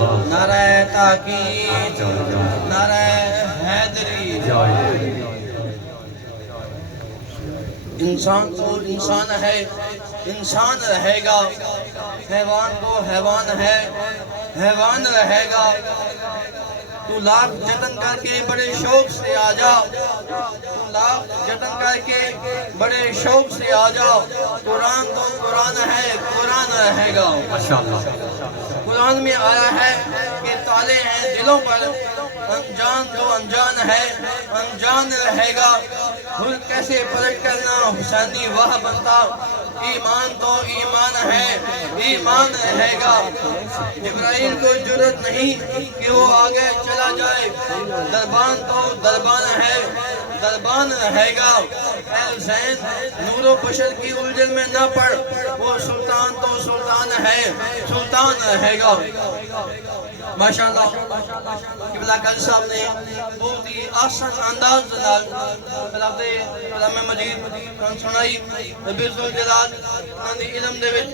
نعرہ تحقیق، نعرہ حیدری۔ انسان تو انسان ہے، انسان رہے گا، حیوان تو حیوان ہے، حیوان رہے گا۔ تو لاکھ جتن کر کے بڑے شوق سے آ جا، تو لاکھ جتن کر کے بڑے شوق سے آ جا۔ قرآن تو قرآن ہے، قرآن رہے گا۔ قرآن میں آیا ہے کہ تالے ہیں دلوں پر، انجان تو انجان ہے، انجان رہے گا۔ بھول کیسے پلٹ کرنا حسینی وہ بنتا، ایمان تو ایمان ہے، ایمان رہے گا۔ جبرائیل کو جرت نہیں کہ وہ آگے چلا جائے، دربان تو دربان ہے، دربان رہے گا۔ اے حسین نور و بشر کی الجھن میں نہ پڑ، وہ سلطان تو سلطان ہے، سلطان رہے گا۔ ماشاءاللہ قبلہ قادری صاحب نے بہت ہی آسان انداز لفظ کلام مجید سنائی۔ رب ذوالجلال علم دے وچ